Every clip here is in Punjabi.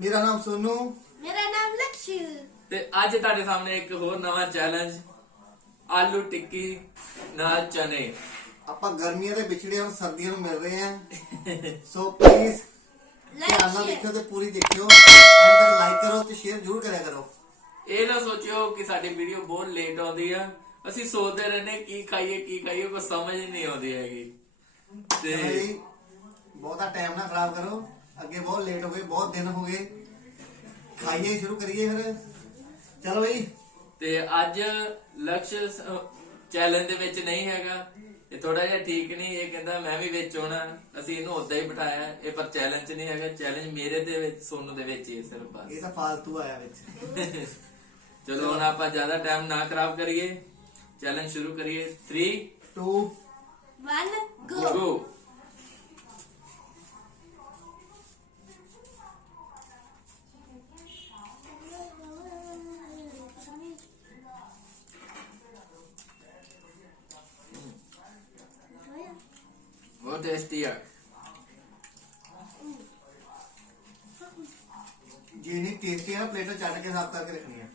मेरा नाम सोनू। मेरा नाम लक्ष्य। ਤੇ ਅੱਜ ਤੁਹਾਡੇ ਸਾਹਮਣੇ ਇੱਕ ਹੋਰ ਨਵਾਂ ਚੈਲੰਜ ਆਲੂ ਟਿੱਕੀ ਨਾਲ ਚਨੇ। ਆਪਾਂ ਗਰਮੀਆਂ ਦੇ ਵਿਛੜੇ ਹੁਣ ਸਰਦੀਆਂ ਨੂੰ ਮਿਲ ਰਹੇ ਆ ਸੋ ਪਲੀਜ਼ ਧਿਆਨ ਨਾਲ ਦੇਖਿਓ ਤੇ ਪੂਰੀ ਦੇਖਿਓ ਐਂਡ ਤੱਕ ਲਾਈਕ ਕਰੋ ਤੇ ਸ਼ੇਅਰ ਜ਼ਰੂਰ ਕਰਿਆ ਕਰੋ। ਇਹ ਨਾ ਸੋਚਿਓ ਕਿ ਸਾਡੀ ਵੀਡੀਓ ਬਹੁਤ ਲੇਟ ਆਉਂਦੀ ਆ। ਅਸੀਂ ਸੋਚਦੇ ਰਹਿੰਦੇ ਕੀ ਖਾਈਏ ਕੋਈ ਸਮਝ ਹੀ ਨਹੀਂ ਆਉਂਦੀ ਹੈਗੀ। ਤੇ ਬਹੁਤਾ ਟਾਈਮ ਨਾ ਖਰਾਬ ਕਰੋ, ਅੱਗੇ ਬਹੁਤ ਲੇਟ ਹੋ ਗਏ, ਬਹੁਤ ਦਿਨ ਹੋ ਗਏ, ਖਾਈਏ ਸ਼ੁਰੂ ਕਰੀਏ ਫਿਰ। ਚਲੋ ਬਈ। ਤੇ ਅੱਜ ਲਕਸ਼ ਚੈਲੰਜ ਦੇ ਵਿੱਚ ਨਹੀਂ ਹੈਗਾ, ਇਹ ਥੋੜਾ ਜਿਹਾ ਠੀਕ ਨਹੀਂ। ਇਹ ਕਹਿੰਦਾ ਮੈਂ ਵੀ ਵਿੱਚ ਆਉਣਾ, ਅਸੀਂ ਇਹਨੂੰ ਉਦਾਂ ਹੀ ਬਿਠਾਇਆ ਇਹ, ਪਰ ਚੈਲੰਜ ਨਹੀਂ ਹੈਗਾ। ਚੈਲੰਜ ਮੇਰੇ ਦੇ ਵਿੱਚ, ਸੋਨੂ ਦੇ ਵਿੱਚ ਹੀ ਸਿਰਫ ਬਸ। ਇਹ ਤਾਂ ਫਾਲਤੂ ਆਇਆ ਵਿੱਚ। ਚਲੋ ਹੁਣ ਆਪਾਂ ਜ਼ਿਆਦਾ ਟਾਈਮ ਨਾ ਖਰਾਬ ਕਰੀਏ, ਚੈਲੰਜ ਸ਼ੁਰੂ ਕਰੀਏ। 3 2 1 ਗੋ। बहुत टेस्टी है। जी नहीं टेस्टी है, प्लेटर चाट के साफ करके रखनी है।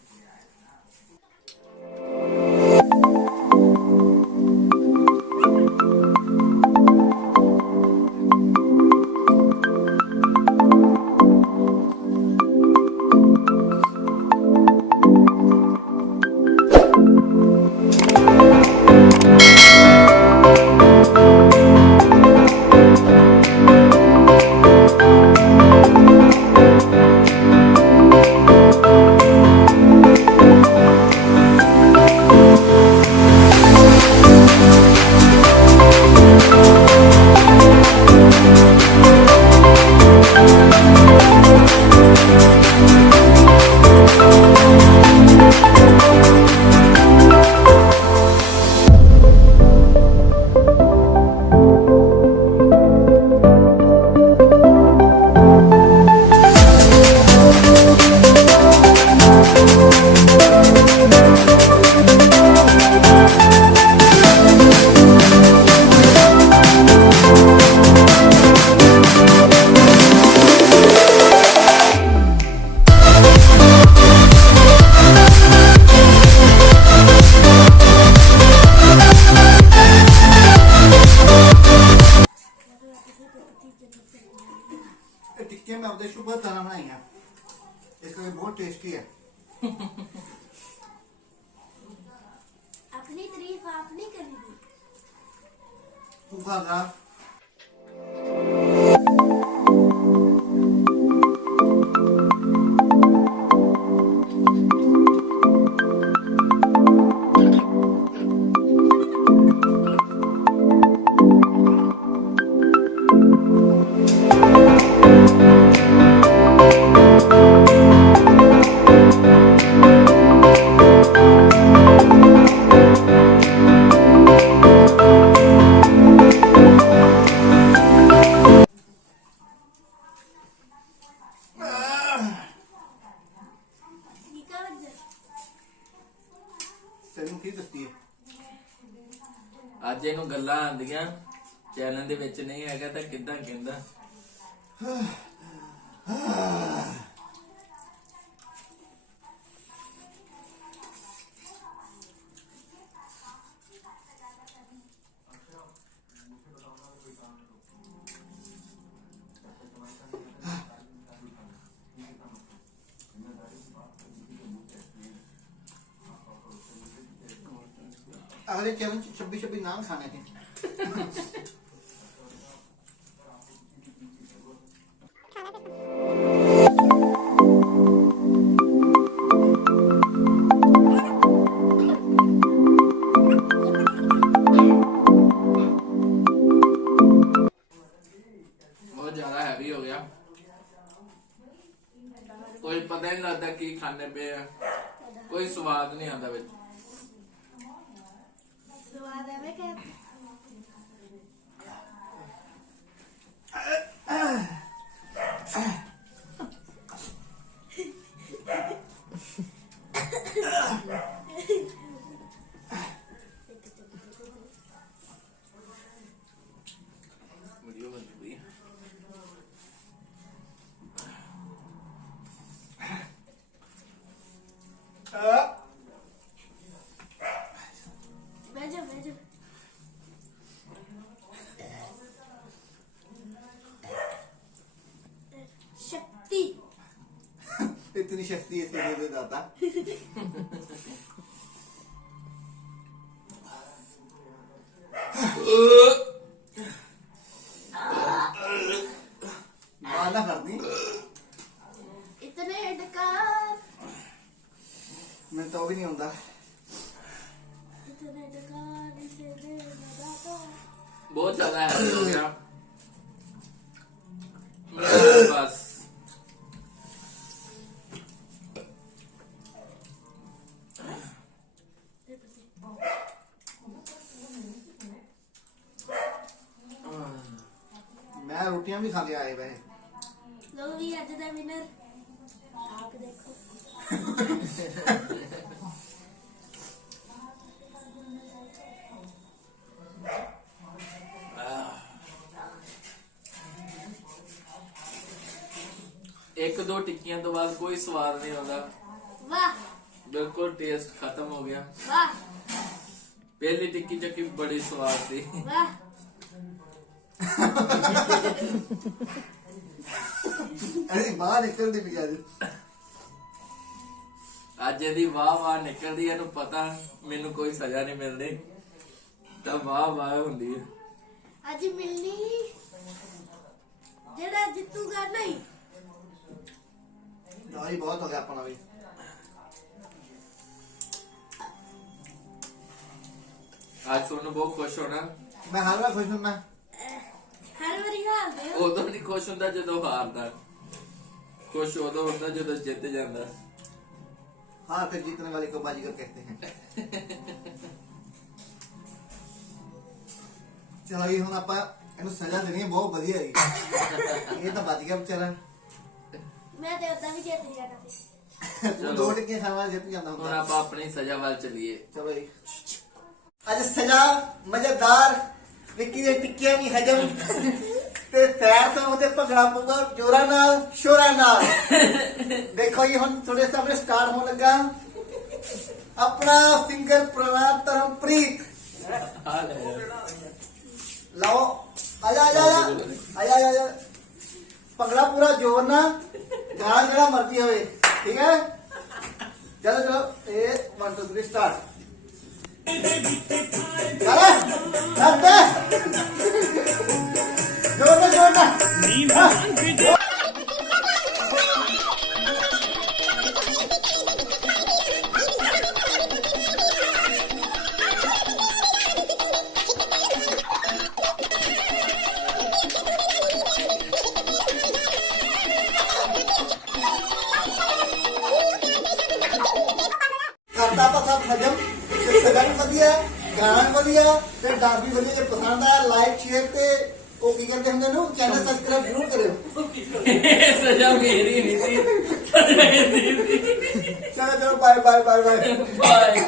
टिक्के में अपने शुभ तरह बनाई है, इसका बहुत टेस्टी है। अपनी तारीफ आपने करी थी। तू खा रहा ਅੱਜ ਇਹਨੂੰ ਗੱਲਾਂ ਆਂਦੀਆਂ, ਚੈਲੰਜ ਦੇ ਵਿੱਚ ਨਹੀਂ ਹੈਗਾ ਤਾਂ ਕਿੱਦਾਂ ਕਹਿੰਦਾ। अगले चैलेंज 26 नाम खाने थे। बहुत ज्यादा हैवी हो गया, कोई पता ही नहीं लगता की खाने पे है, कोई स्वाद नहीं आता बिच। स्वाद है क्या? इतनी शक्ति इसे दे दे दाता। माना कर दी इतने डकार मैं तो भी नहीं होता। इतने डकार इसे दे दाता। बहुत ज्यादा हैवी हो गया मेरे पास। मैं रोटियां भी खा के आए वैसे। लो भी आज दा विनर आप देखो। एक दो टिक्कियां तो बाद कोई स्वाद नहीं होता, वाह बिल्कुल टेस्ट खत्म हो गया। वाह पहली टिक्की चक्की बड़ी स्वाद थी। वाह अरे बाहर निकलती भी आज। ਅੱਜ ਇਹਦੀ ਵਾਹ ਵਾਹ ਨਿਕਲਦੀ ਇਹਨੂੰ ਪਤਾ ਮੈਨੂੰ ਕੋਈ ਸਜ਼ਾ ਨਹੀਂ ਮਿਲਦੀ ਤਾਂ ਵਾਹ ਵਾਹ ਹੁੰਦੀ ਹੈ। आज मिलनी जेड़ा जितूगा नहीं। दवाई बहुत हो गया अपना भी। आज ਤੁਹਾਨੂੰ ਬਹੁਤ ਖੁਸ਼ ਹੋਣਾ। मैं हर बार खुश हूं। मैं हर बारी हार दे ਉਦੋਂ ਨਹੀਂ ਖੁਸ਼ ਹੁੰਦਾ ਜਦੋਂ ਹਾਰਦਾ, ਖੁਸ਼ ਉਦੋਂ ਹੁੰਦਾ ਜਦੋਂ ਜਿੱਤ ਜਾਂਦਾ। हाँ फिर जीतने वाले को बाजीगर कहते हैं। चलो जी ਹੁਣ ਆਪਾਂ ਇਹਨੂੰ ਸਜ਼ਾ ਦੇਣੀ ਹੈ ਬਹੁਤ ਵਧੀਆ ਜੀ। ਇਹ ਤਾਂ ਬਚ ਗਿਆ ਵਿਚਾਰਾ। मैं तो उतना भी जीत जाना सी। ਉਹ ਦੋ ਟਿੱਕੀਆਂ ਖਾਣ ਵਾਲਾ ਜਿੱਤ ਜਾਂਦਾ ਹੁਣ ਹੁੰਦਾ। ਆਪਾਂ ਆਪਣੀ ਸਜ਼ਾ ਵੱਲ ਚੱਲੀਏ। ਚਲੋ ਜੀ ਅੱਜ ਸਜ਼ਾ ਮਜ਼ੇਦਾਰ। ਵਿੱਕੀ ਦੇ ਟਿੱਕੀਆਂ ਵੀ ਹਜਮ ਤੇ ਸੈਰ ਤੋਂ ਉਹਦੇ ਭੰਗੜਾ ਪਊਗਾ ਜੋਰਾਂ ਨਾਲ ਸ਼ੋਰਾਂ ਨਾਲ। ਦੇਖੋ ਜੀ ਹੁਣ ਤੁਹਾਡੇ ਸਾਹਮਣੇ ਸਟਾਰਟ ਹੋਣ ਲੱਗਾ ਆਪਣਾ ਸਿੰਗਰ ਪ੍ਰਵਾਨ ਧਰਮਪ੍ਰੀਤ। ਆ ਲੈ ਲਾਓ ਆਜਾ ਆਜਾ ਆਜਾ ਆਜਾ ਆਜਾ ਭੰਗੜਾ ਪੂਰਾ ਜ਼ੋਰ ਨਾਲ ਗਾਣਾ ਜਿਹੜਾ ਮਰਜ਼ੀ ਹੋਵੇ ਠੀਕ ਹੈ। ਚਲੋ ਚਲੋ ਇਹ 1 2 3 ਸਟਾਰਟ। चले करते जोरदार जोरदार करता पता हजम सजन ਵਧੀਆ ਗਾਣਾ ਵਧੀਆ ਤੇ ਡਾਂਸ ਵੀ ਵਧੀਆ। ਜੇ ਪਸੰਦ ਆਇਆ ਲਾਈਕ ਸ਼ੇਅਰ ਤੇ ਉਹ ਕੀ ਕਹਿੰਦੇ ਹੁੰਦੇ ਨੂੰ ਚੈਨਲ ਸਬਸਕ੍ਰਾਈਬ ਜ਼ਰੂਰ ਕਰਿਓ। ਸਜ਼ਾ ਮੇਰੀ ਨਹੀਂ ਸੀ, ਸਜ਼ਾ ਇਹਦੀ ਸੀ। ਚਲੋ ਚਲੋ bye bye bye bye bye.